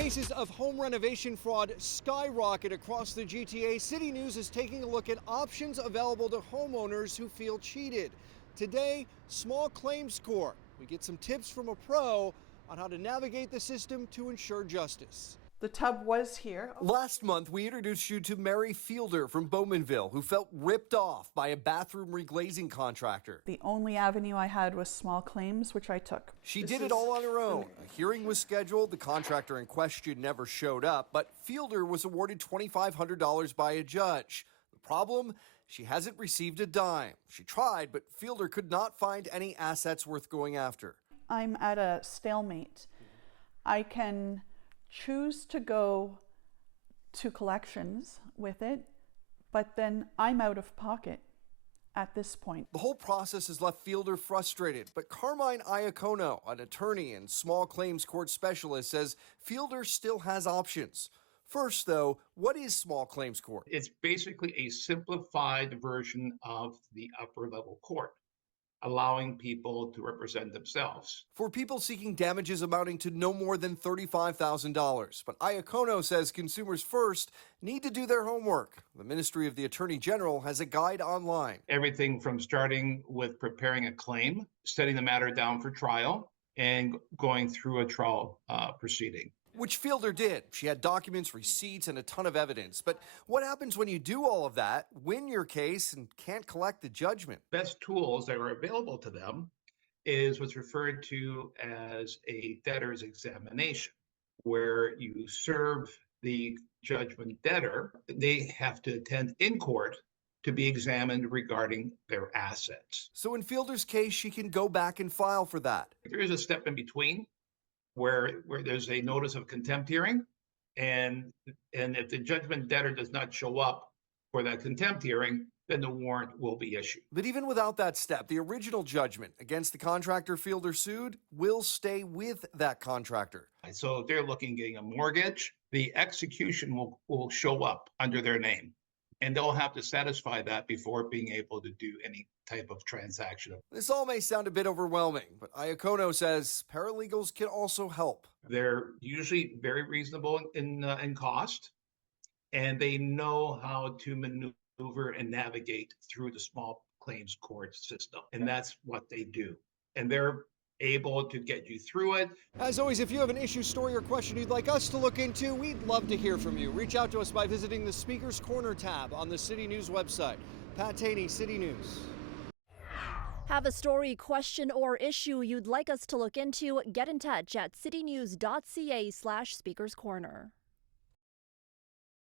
cases of home renovation fraud skyrocket across the GTA, CityNews is taking a look at options available to homeowners who feel cheated. Today, small claims court. We get some tips from a pro on how to navigate the system to ensure justice. The tub was here. Last month, we introduced you to Mary Fielder from Bowmanville, who felt ripped off by a bathroom reglazing contractor. The only avenue I had was small claims, which I took. She did it all on her own. A hearing was scheduled. The contractor in question never showed up, but Fielder was awarded $2,500 by a judge. The problem? She hasn't received a dime. She tried, but Fielder could not find any assets worth going after. I'm at a stalemate. I can choose to go to collections with it, but then I'm out of pocket at this point. The whole process has left Fielder frustrated, but Carmine Iacono, an attorney and small claims court specialist, says Fielder still has options. First, though, what is small claims court? It's basically a simplified version of the upper level court, allowing people to represent themselves. For people seeking damages amounting to no more than $35,000. But Iacono says consumers first need to do their homework. The Ministry of the Attorney General has a guide online. Everything from starting with preparing a claim, setting the matter down for trial, and going through a trial proceeding. Which Fielder did. She had documents, receipts, and a ton of evidence. But what happens when you do all of that, win your case, and can't collect the judgment? Best tools that are available to them is what's referred to as a debtor's examination, where you serve the judgment debtor. They have to attend in court to be examined regarding their assets. So in Fielder's case, she can go back and file for that. There is a step in between where there's a notice of contempt hearing, and if the judgment debtor does not show up for that contempt hearing, then the warrant will be issued. But even without that step, the original judgment against the contractor Fielder sued will stay with that contractor. So if they're looking at getting a mortgage, the execution will show up under their name, and they'll have to satisfy that before being able to do any type of transaction. This all may sound a bit overwhelming, but Iacono says paralegals can also help. They're usually very reasonable in cost, and they know how to maneuver and navigate through the small claims court system, and that's what they do. And they're able to get you through it. As always, if you have an issue, story, or question you'd like us to look into, we'd love to hear from you. Reach out to us by visiting the Speaker's Corner tab on the City News website. Pat Taney, City News. Have a story, question, or issue you'd like us to look into? Get in touch at citynews.ca/speakerscorner.